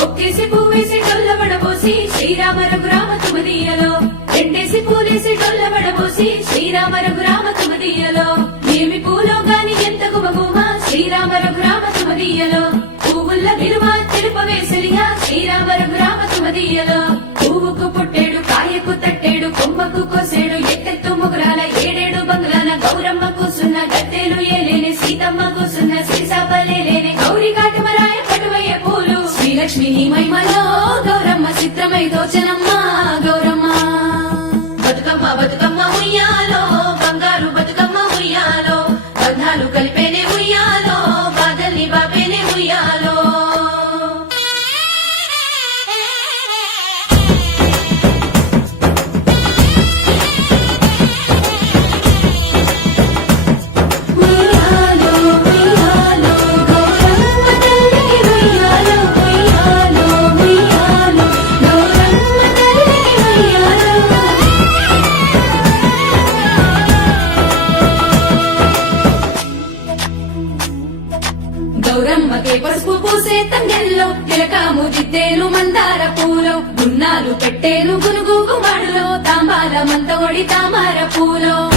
ఒక్కేసి పువ్వేసి డొల్లబడబోసి శ్రీరామ రఘురామ తుమదీయలో రెండేసి పూలేసి డొల్ల వడబోసి శ్రీరామ రఘురామ తుమదీయలో ఏమి పూలో గాని ఎంత గుమగుమ శ్రీరామ రఘురామ తుమదీయలో పువ్వుల విలువ తెలుపవేసలిగా శ్రీరామ రఘురామ తుమదీయలో పువ్వుకు పుట్టేడు కాయకు తట్టేడు కొమ్మకు కోసేడు ఎత్తెత్తు ముగురాల ఏడేడు బంగ్లాల గౌరమ్మ లక్ష్మి శ్రీలక్ష్మి నీ మహిమలో గౌరమ్మ చిత్రమై దోచనమ్మ గౌరమ్మ. బతుకమ్మ బతుకమ్మ ఉయ్యాలో పసుపు పూసే తంగెల్లో తిలకాము దిద్దేలు మందార పూలో గున్నాలు పెట్టేను గునుగు గుమాడులో తాంబాల మంతగొడి తామర పూలో.